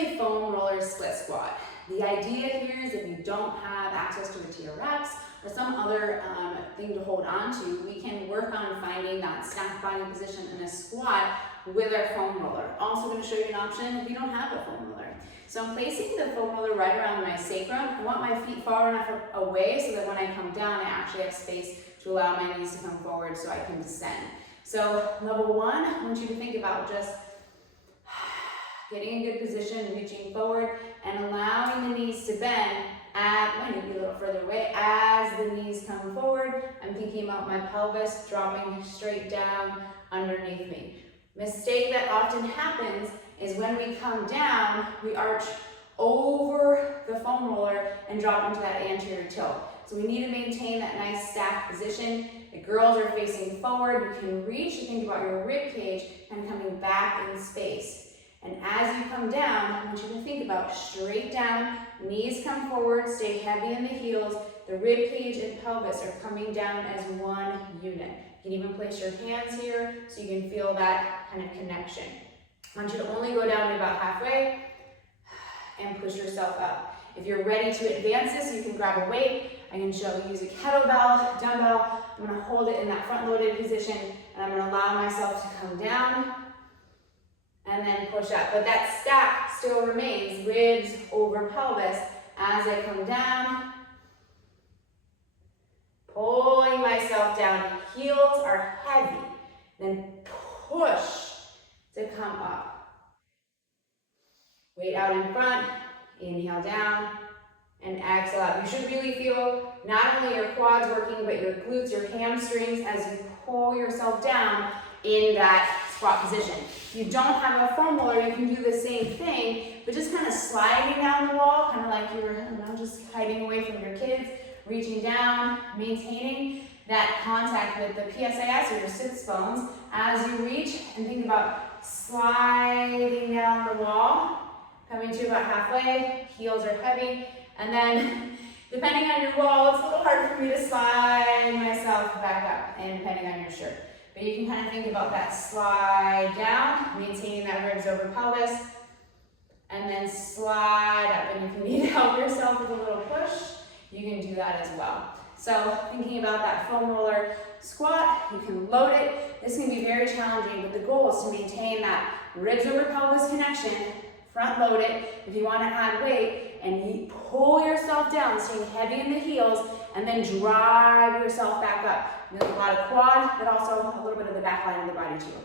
A foam roller split squat. The idea here is if you don't have access to a TRX or some other thing to hold on to, we can work on finding that stacked body position in a squat with our foam roller. Also going to show you an option if you don't have a foam roller. So I'm placing the foam roller right around my sacrum. I want my feet far enough away so that when I come down, I actually have space to allow my knees to come forward so I can descend. So level one, I want you to think about just getting a good position, reaching forward, and allowing the knees to bend when you be a little further away. As the knees come forward, I'm thinking about my pelvis dropping straight down underneath me. Mistake that often happens is when we come down, we arch over the foam roller and drop into that anterior tilt. So we need to maintain that nice stacked position. The girls are facing forward. You can reach and think about your rib cage and coming back in space. And as you come down, I want you to think about straight down, knees come forward, stay heavy in the heels. The rib cage and pelvis are coming down as one unit. You can even place your hands here so you can feel that kind of connection. I want you to only go down to about halfway and push yourself up. If you're ready to advance this, you can grab a weight. I can show you use a kettlebell, dumbbell. I'm going to hold it in that front-loaded position, and I'm going to allow myself to come down and then push up. But that stack still remains, ribs over pelvis. As I come down, pulling myself down. Heels are heavy. Then push to come up. Weight out in front. Inhale down and exhale out. You should really feel not only your quads working, but your glutes, your hamstrings as you pull yourself down in that squat position. If you don't have a foam roller, you can do the same thing, but just kind of sliding down the wall, kind of like you were, just hiding away from your kids, reaching down, maintaining that contact with the PSIS or your sits bones as you reach, and think about sliding down the wall, coming to about halfway, heels are heavy, and then depending on your wall, it's a little hard for me to slide myself back up, and depending on your shirt. But you can kind of think about that slide down, maintaining that ribs over pelvis, and then slide up. And if you need to help yourself with a little push, you can do that as well. So thinking about that foam roller squat, you can load it. This can be very challenging, but the goal is to maintain that ribs over pelvis connection, front load it. If you want to add weight, and you pull yourself down, staying heavy in the heels, and then drive yourself back up. There's a lot of quad, but also a little bit of the back line of the body too.